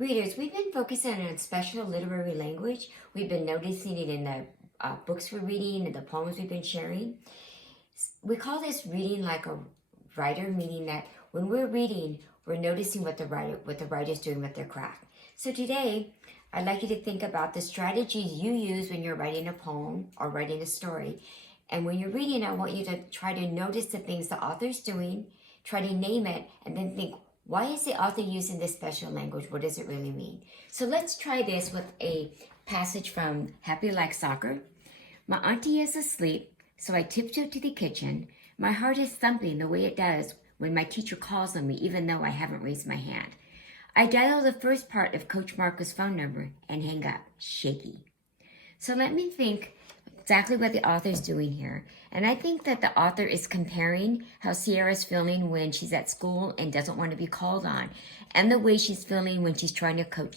Readers, we've been focusing on special literary language. We've been noticing it in the books we're reading and the poems we've been sharing. We call this reading like a writer, meaning that when we're reading, we're noticing what the writer's doing with their craft. So today, I'd like you to think about the strategies you use when you're writing a poem or writing a story. And when you're reading, I want you to try to notice the things the author's doing, try to name it, and then think, why is the author using this special language? What does it really mean? So let's try this with a passage from Happy Like Soccer. My auntie is asleep, so I tiptoe to the kitchen. My heart is thumping the way it does when my teacher calls on me, even though I haven't raised my hand. I dial the first part of Coach Marco's phone number and hang up, shaky. So let me think exactly what the author's doing here. And I think that the author is comparing how Sierra's feeling when she's at school and doesn't want to be called on, and the way she's feeling when she's trying to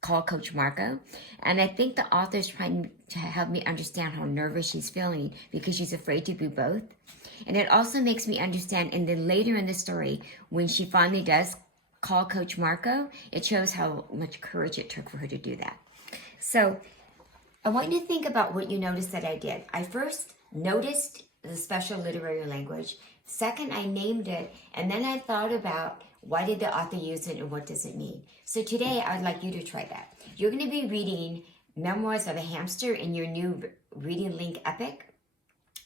call Coach Marco. And I think the author's trying to help me understand how nervous she's feeling because she's afraid to do both. And it also makes me understand, and then later in the story, when she finally does call Coach Marco, it shows how much courage it took for her to do that. So I want you to think about what you noticed that I did. I first noticed the special literary language. Second, I named it. And then I thought about why did the author use it and what does it mean? So today, I'd like you to try that. You're going to be reading Memoirs of a Hamster in your new Reading Link Epic.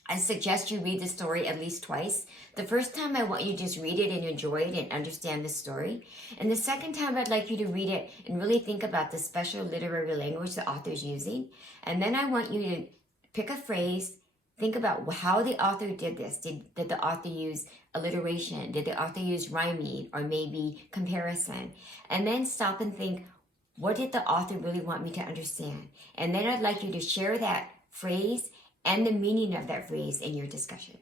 I suggest you read the story at least twice. The first time, I want you to just read it and enjoy it and understand the story. And the second time, I'd like you to read it and really think about the special literary language the author's using. And then I want you to pick a phrase, think about how the author did this. Did the author use alliteration? Did the author use rhyming or maybe comparison? And then stop and think, what did the author really want me to understand? And then I'd like you to share that phrase and the meaning of that phrase in your discussion.